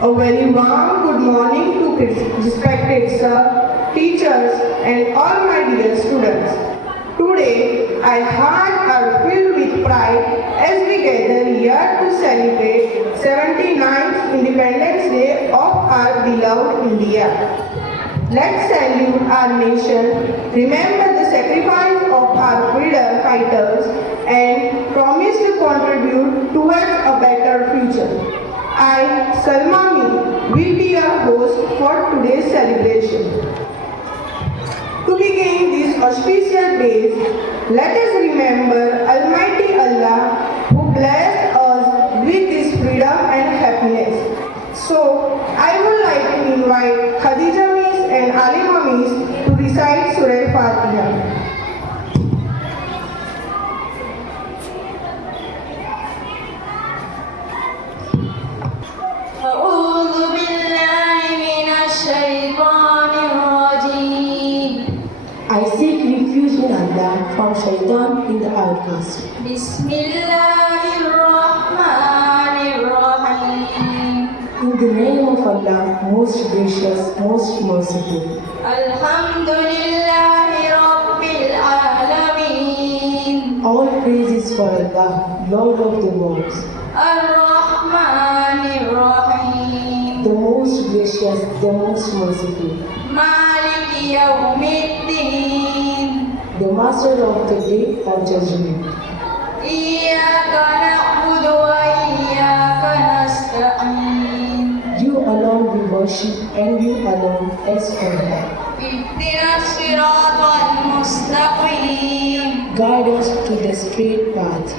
A very warm good morning to respected sir, teachers and all my dear students. Today, our hearts are filled with pride as we gather here to celebrate 79th Independence Day of our beloved India. Let's salute our nation, remember the sacrifice of our freedom fighters and promise to contribute towards a better future. I, Salmami, will be your host for today's celebration. To begin these auspicious days, let us remember Almighty Allah who blessed us with this freedom and happiness. So, I would like to invite Khadija Miss and Alima Miss to recite Surah Fatiha. I seek refuge in Allah from Shaitan in the outcast. In the name of Allah, most gracious, most merciful. All praise is for Allah, Lord of the worlds. The most gracious, the most merciful. The master of the day of judgment. You alone we worship and you alone aspire. Guide us to the straight path.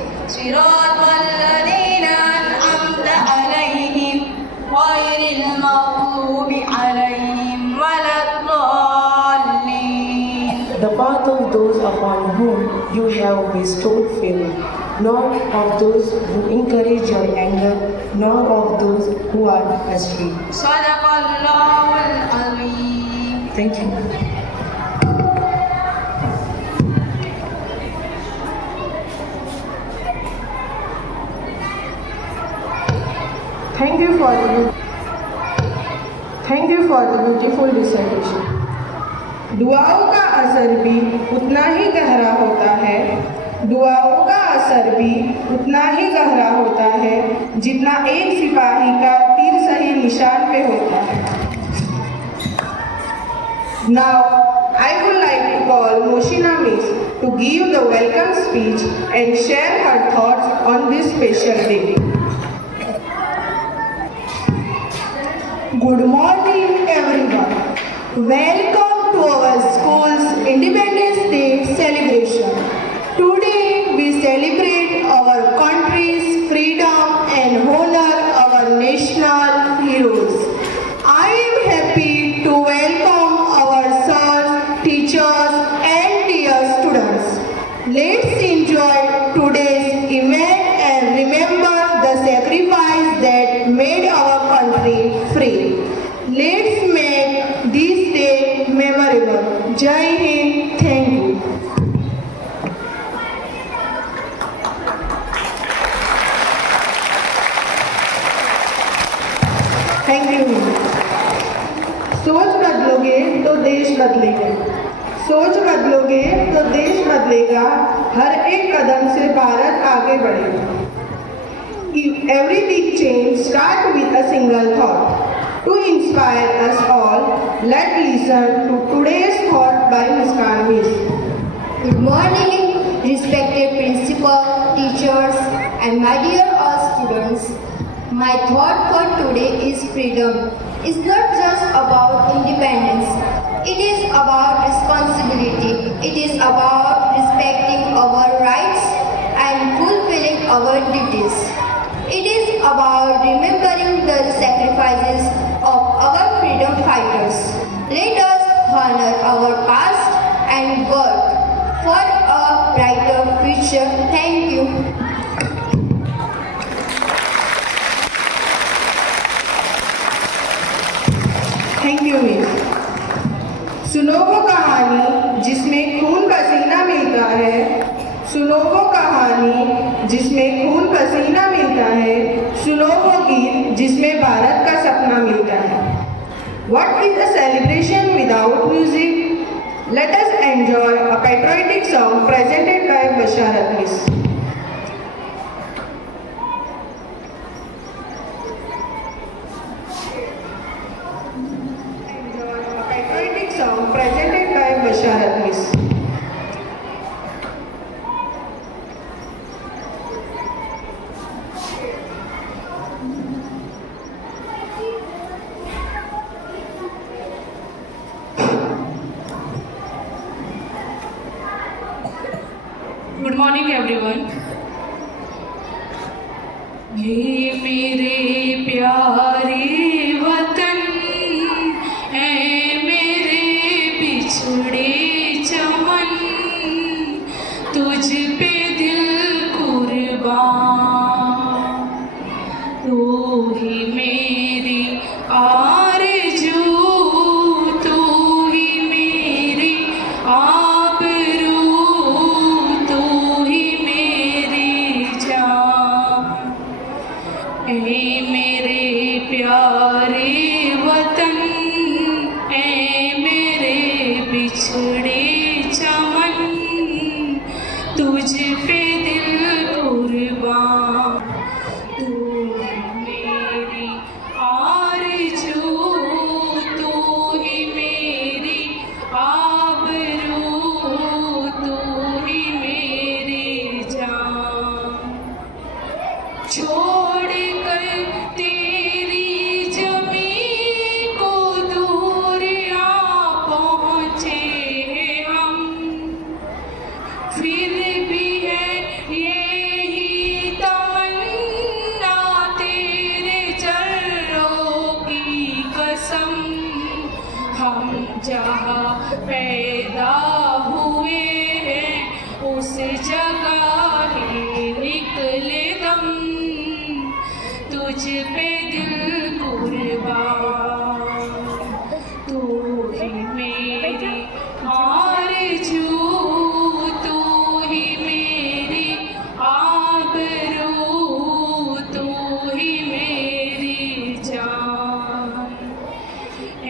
The path of those upon whom you have bestowed favor, nor of those who encourage your anger, nor of those who are astray. Thank you. Thank you for the beautiful recitation. दुआओं का असर भी उतना ही गहरा होता है। दुआओं का असर भी उतना ही गहरा होता है जितना एक सिपाही का तीर सही निशान पे होता है। Now, I would like to call Moshina Miss to give the welcome speech and share her thoughts on this special day. Good morning, everyone. Welcome to our school's Independence Day celebration. Today we celebrate our country's freedom and honor our national heroes. I am happy to welcome our sirs, teachers and dear students. Let's enjoy today's event and remember the sacrifice that made our country free. Let's make this day memorable. Jai Hind. Thank you. Thank you. सोच बदलोगे तो देश बदलेगा। सोच बदलोगे तो देश बदलेगा। हर एक कदम से भारत आगे बढ़ेगा। Every big change starts with a single thought. To inspire us all, let's listen to today's thought by Muskan Miss. Good morning, respected principal, teachers, and my dear all students. My thought for today is freedom. It's not just about independence. It is about responsibility. It is about respecting our rights and fulfilling our duties. It is about remembering the sacrifices of our freedom fighters. Let us honor our past and work for a brighter future. Thank you. Thank you, Miss. सुनो वो कहानी जिसमें खून पसीना मिलता है। सुनो वो कहानी जिसमें खून पसीना मिलता है। सुनो वो गीत जिसमें भारत का सपना What is a celebration without music? Let us enjoy a patriotic song presented by Basharat Miss. Enjoy a patriotic song presented by Basharat Miss. Good morning, everyone. ये मेरे प्यारे वतन है, मेरे बिछड़े चमन, तुझ पे दिल कुर्बान, तू ही मेरी आरज़ू, तू ही मेरी आबरू, तू ही मेरी जान। ऐ मेरे प्यारे वतन, ऐ मेरे बिछड़े चमन, तुझ पे दिल कुर्बान, तू ही मेरी आरज़ू, तू ही मेरी आबरू, तू ही मेरी जान। छोड़ कर तेरी जमीन को दूर आ पहुँचे हम, फिर भी है यही तमन्ना तेरे चरणों की कसम, हम जहाँ पैदा हुए हैं उस जगह ही निकले दम, तुझ पे दिल कुर्बान, तू ही मेरी आरज़ू, तू ही मेरी आबरू, तू ही मेरी जान। ऐ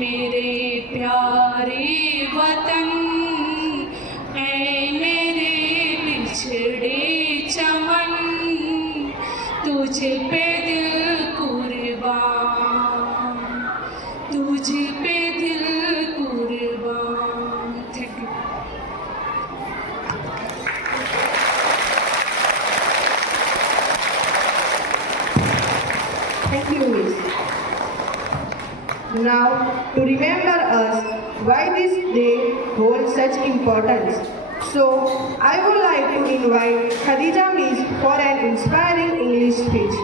मेरे प्यारे वतन, ऐ मेरे बिछड़े चमन, तुझ पे दिल कुर्बान, तुझ पे दिल कुर्बान। Thank you. Thank you, Miss. Now, to remember us why this day holds such importance, so I would like to invite Khadija Miss for an inspiring English speech.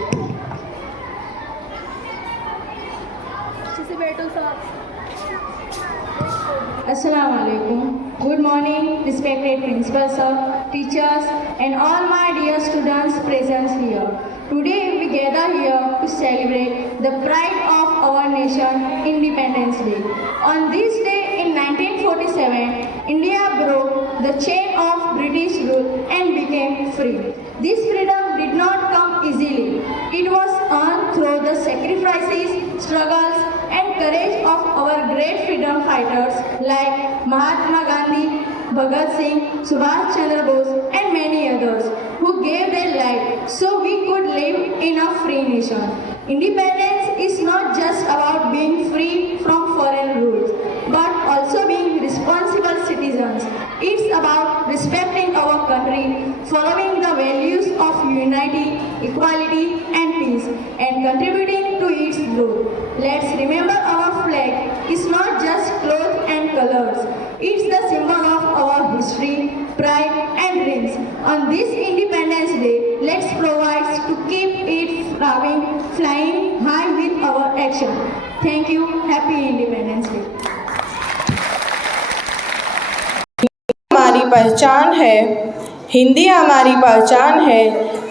Assalamu alaikum. Good morning, respected principal sir, teachers, and all my dear students present here. Today we gather here to celebrate the pride of our nation, Independence Day. On this day in 1947, India broke the chain of British rule and became free. This freedom did not come easily. It was earned through the sacrifices, struggles, and courage of our great freedom fighters like Mahatma Gandhi, Bhagat Singh, Subhash Chandra Bose, and many others who gave their life so we could live in a free nation. Independence is not just about being free from foreign rules, but also being responsible citizens. It's about respecting our country, following the values of unity, equality, and peace, and contributing to its growth. Let's remember our flag is not just clothes and colors. It's the symbol of our history, pride, and dreams. On this Independence Day, let's provide to keep it flying high with our action. Thank you. Happy Independence Day. हमारी पहचान है, हिंदी हमारी पहचान है,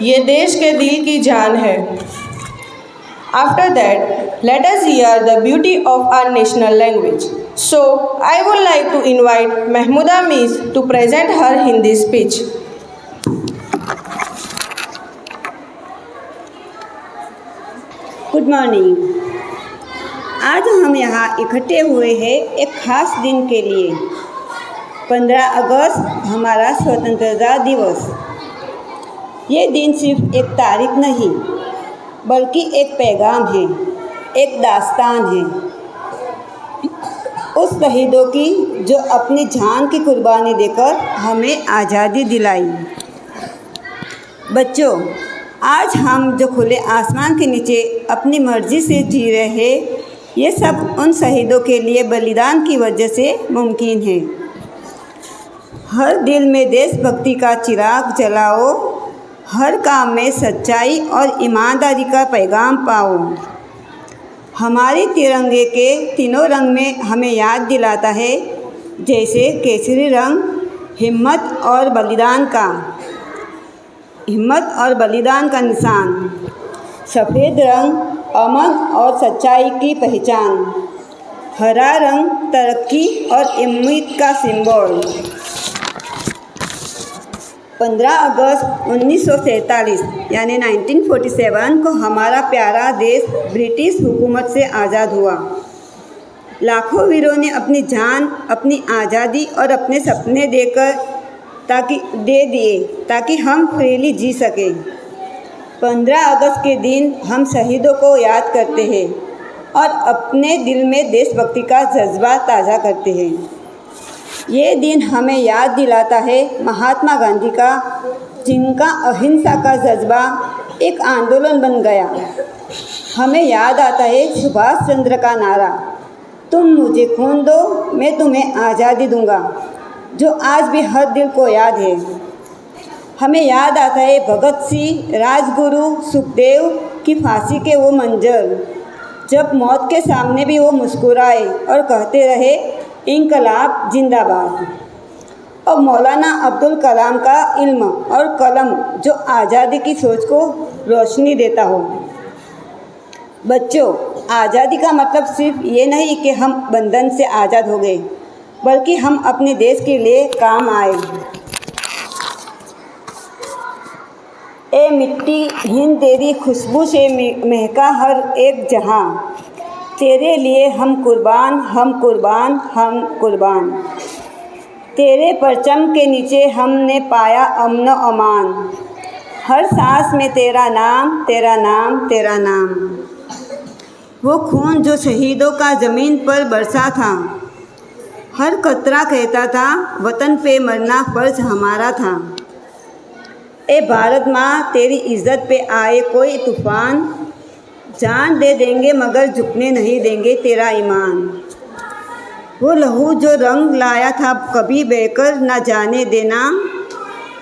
ये देश के दिल की जान है। After that, let us hear the beauty of our national language. So, I would like to invite Mahmooda Miss to present her Hindi speech. Good morning. आज हम यहाँ इकट्ठे हुए हैं एक खास दिन के लिए। 15 अगस्त हमारा स्वतंत्रता दिवस। ये दिन सिर्फ एक तारीख नहीं बल्कि एक पैगाम है, एक दास्तान है उस शहीदों की जो अपनी जान की कुर्बानी देकर हमें आज़ादी दिलाई। बच्चों, आज हम जो खुले आसमान के नीचे अपनी मर्ज़ी से जी रहे हैं, ये सब उन शहीदों के लिए बलिदान की वजह से मुमकिन है। हर दिल में देशभक्ति का चिराग जलाओ, हर काम में सच्चाई और ईमानदारी का पैगाम पाओ। हमारे तिरंगे के तीनों रंग में हमें याद दिलाता है, जैसे केसरी रंग हिम्मत और बलिदान का निशान, सफ़ेद रंग अमन और सच्चाई की पहचान, हरा रंग तरक्की और उम्मीद का सिंबल। 15 अगस्त 1947 यानी 1947 को हमारा प्यारा देश ब्रिटिश हुकूमत से आज़ाद हुआ। लाखों वीरों ने अपनी जान, अपनी आज़ादी और अपने सपने दे दिए ताकि हम फ्रीली जी सकें। 15 अगस्त के दिन हम शहीदों को याद करते हैं और अपने दिल में देशभक्ति का जज्बा ताज़ा करते हैं। ये दिन हमें याद दिलाता है महात्मा गांधी का, जिनका अहिंसा का जज्बा एक आंदोलन बन गया। हमें याद आता है सुभाष चंद्र का नारा, तुम मुझे खून दो मैं तुम्हें आज़ादी दूंगा, जो आज भी हर दिल को याद है। हमें याद आता है भगत सिंह, राजगुरु, सुखदेव की फांसी के वो मंजर, जब मौत के सामने भी वो मुस्कुराए और कहते रहे इंकलाब जिंदाबाद। और मौलाना अब्दुल कलाम का इल्म और कलम, जो आज़ादी की सोच को रोशनी देता हो। बच्चों, आज़ादी का मतलब सिर्फ ये नहीं कि हम बंधन से आज़ाद हो गए, बल्कि हम अपने देश के लिए काम आए। ए मिट्टी हिंद तेरी खुशबू से महका हर एक जहां, तेरे लिए हम कुर्बान, हम कुर्बान, हम कुर्बान। तेरे परचम के नीचे हमने पाया अमन अमान, हर सांस में तेरा नाम, तेरा नाम, तेरा नाम। वो खून जो शहीदों का ज़मीन पर बरसा था, हर कतरा कहता था वतन पे मरना फ़र्ज हमारा था। ए भारत माँ, तेरी इज़्ज़त पे आए कोई तूफ़ान, जान दे देंगे मगर झुकने नहीं देंगे तेरा ईमान। वो लहू जो रंग लाया था कभी बहकर न जाने देना,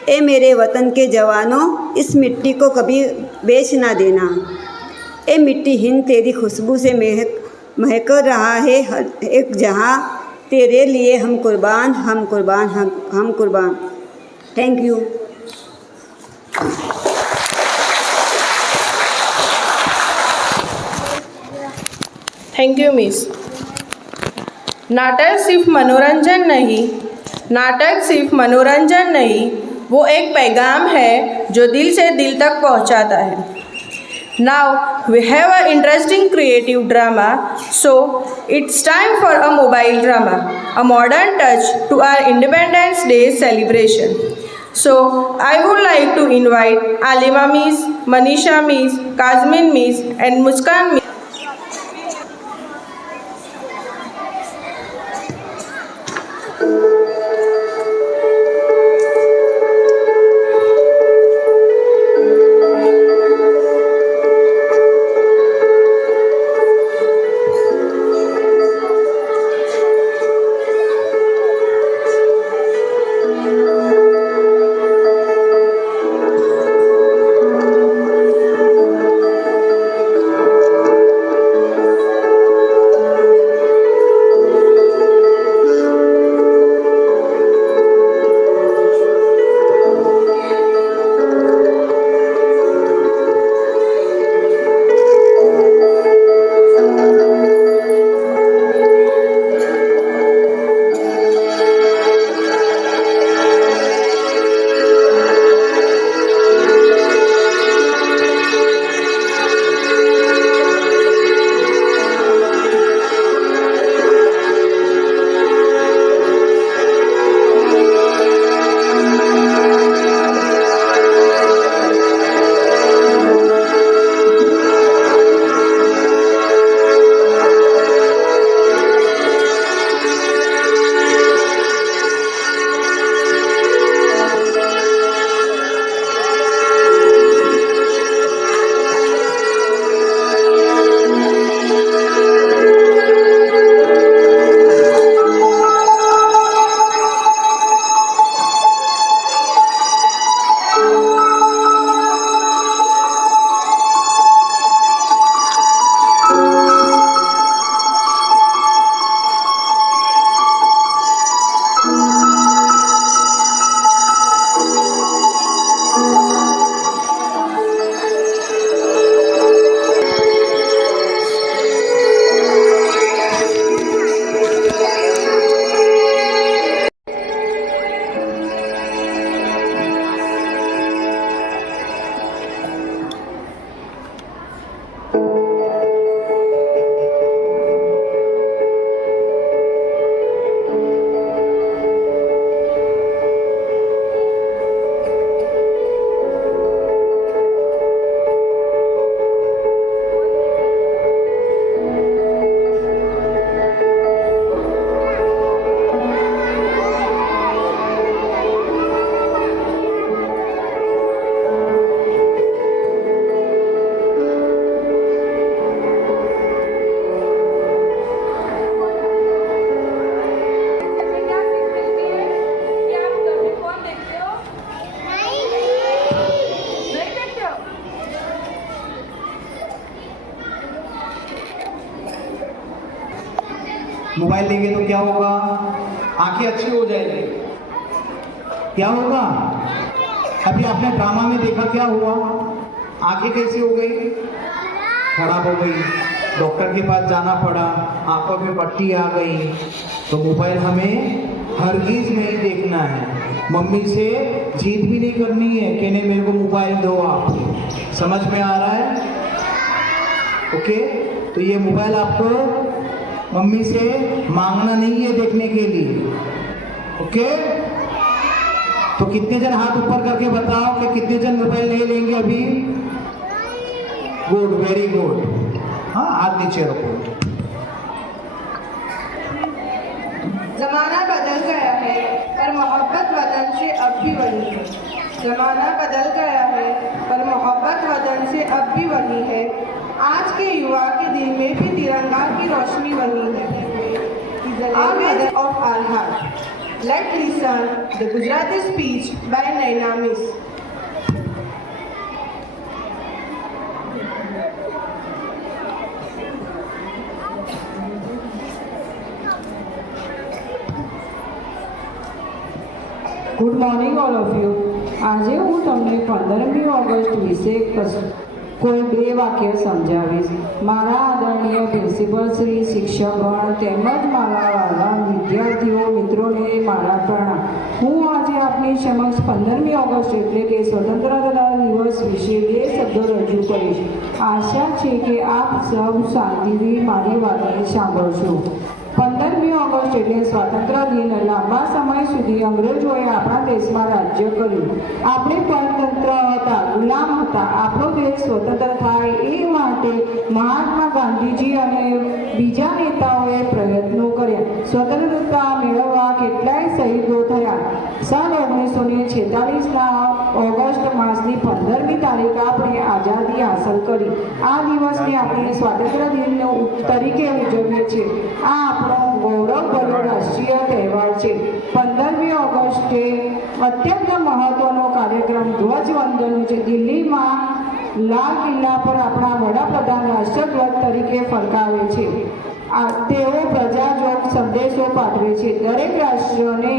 ए मेरे वतन के जवानों, इस मिट्टी को कभी बेच ना देना। ए मिट्टी हिंद तेरी खुशबू से महक रहा है हर एक जहां, तेरे लिए हम कुर्बान, हम कुर्बान, हम कुर्बान। Thank you. Thank you miss. नाटक सिर्फ मनोरंजन नहीं, वो एक पैगाम है जो दिल से दिल तक पहुंचाता है। Now we have an interesting creative drama, so it's time for a mobile drama, a modern touch to our Independence Day celebration. So I would like to invite Alima Miss, Manisha Miss, Kazmin Miss and Muskan Miss. Mobile लेंगे तो क्या होगा? आंखें अच्छी हो जाएगी। क्या होगा? अभी आपने ड्रामा में देखा क्या हुआ? आंखें कैसी हो गई? खराब हो गई, डॉक्टर के पास जाना पड़ा, आंखों में पट्टी आ गई। तो मोबाइल हमें हरगिज नहीं देखना है। मम्मी से जीत भी नहीं करनी है कि नहीं मेरे को मोबाइल दो आप। समझ में आ रहा है? ओके, तो ये मोबाइल आपको मम्मी से मांगना नहीं है देखने के लिए। ओके, तो कितने जन हाथ ऊपर करके बताओ कि कितने जन मोबाइल नहीं लेंगे अभी? Good, very good. हाँ, हाथ नीचे रखो। जमाना बदल गया है पर मोहब्बत वतन से अब भी वही है। जमाना बदल गया है पर मोहब्बत वतन से अब भी वही है। आज के युवा के दिल में भी तिरंगा की रोशनी वही है। Our mother of our heart. Let's listen the Gujarati speech by Naina Miss. Good morning all of you. આજે હું તમને 15મી ઓગસ્ટ વિશે કોઈ બે વાક્ય સમજાવીશ. મારા આદરણીય પ્રિન્સિપલ શ્રી, શિક્ષકગણ તેમજ મારા વાલા વિદ્યાર્થીઓ મિત્રોને મારા પ્રણામ. હું આજે આપની સમક્ષ 15મી ઓગસ્ટ એટલે કે સ્વતંત્રતા દિવસ વિશે બે શબ્દો રજૂ કરીશ. આશા છે કે આપ સૌ શાંતિથી મારી વાતને સાંભળશો. 15મી ઓગસ્ટ એટલે સ્વાતંત્ર્ય દિન. લાંબા સમય સુધી અંગ્રેજોએ આપણા દેશમાં રાજ્ય કર્યું. આપણે પરતંત્ર હતા, ગુલામ હતા. આપણો દેશ સ્વતંત્ર થાય એ માટે મહાત્મા ગાંધીજી અને બીજા નેતાઓએ પ્રયત્નો કર્યા. સ્વતંત્રતા મેળવવા કેટલાય શહીદો થયા. સન 1946ના ઓગસ્ટ માસની 15મી તારીખ આપણે આઝાદી હાંસલ કરી. આ દિવસને આપણે સ્વાતંત્ર્ય દિન તરીકે ઉજવીએ છીએ. આ આપણો ગૌરવભર્યો રાષ્ટ્રીય તહેવાર છે. 15મી ઓગસ્ટે અત્યંત મહત્વનો કાર્યક્રમ ધ્વજવંદનનો છે. દિલ્હીમાં લાલ કિલ્લા પર આપણા વડાપ્રધાન રાષ્ટ્રધ્વજ તરીકે ફરકાવે છે. તેઓ પ્રજાજોગ સંદેશો પાઠવે છે. દરેક રાષ્ટ્રને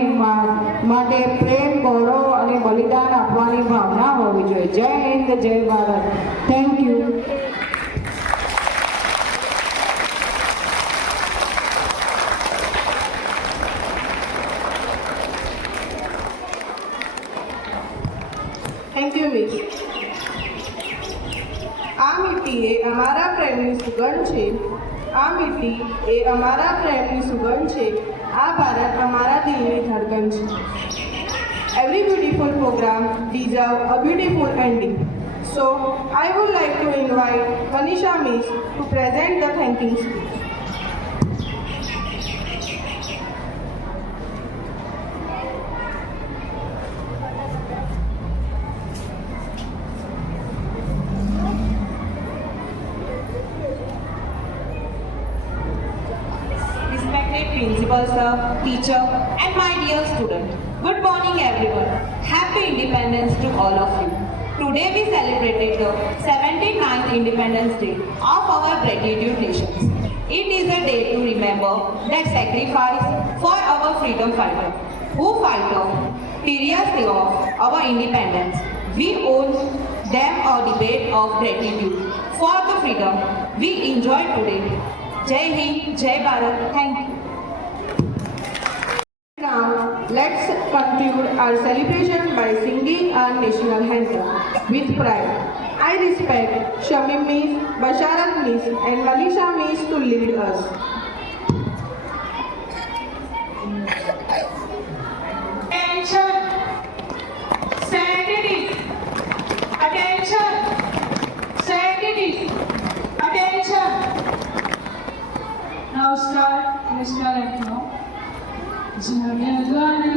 માટે પ્રેમ, ગૌરવ અને બલિદાન આપવાની ભાવના હોવી જોઈએ. જય હિન્દ, જય Bharat. Thank you. Thank you miss. આ મીઠી એ અમારા પ્રેમની સુગંધ છે. આ મીઠી એ અમારા પ્રેમની સુગંધ છે. આ ભારત અમારા દિલની ધડકન છે. Every beautiful program deserves a beautiful ending. So I would like to invite Manisha Miss to present the thanking speech. Respected principal sir, teacher and my dear student. Good morning everyone. Happy Independence to all of you. Today we celebrated the 79th Independence Day of our gratitude nations. It is a day to remember that sacrifice for our freedom fighter who fought tirelessly of our independence. We owe them a debate of gratitude for the freedom we enjoy today. Jai Hind, Jai Bharat. Thank you. Now, let's conclude our celebration by singing our national anthem with pride. I respect Shamim Miss, Basharat Miss and Manisha Miss to lead us. Attention! Stand it is. Attention! Stand it is. Attention! Now start national anthem. Jaya Gana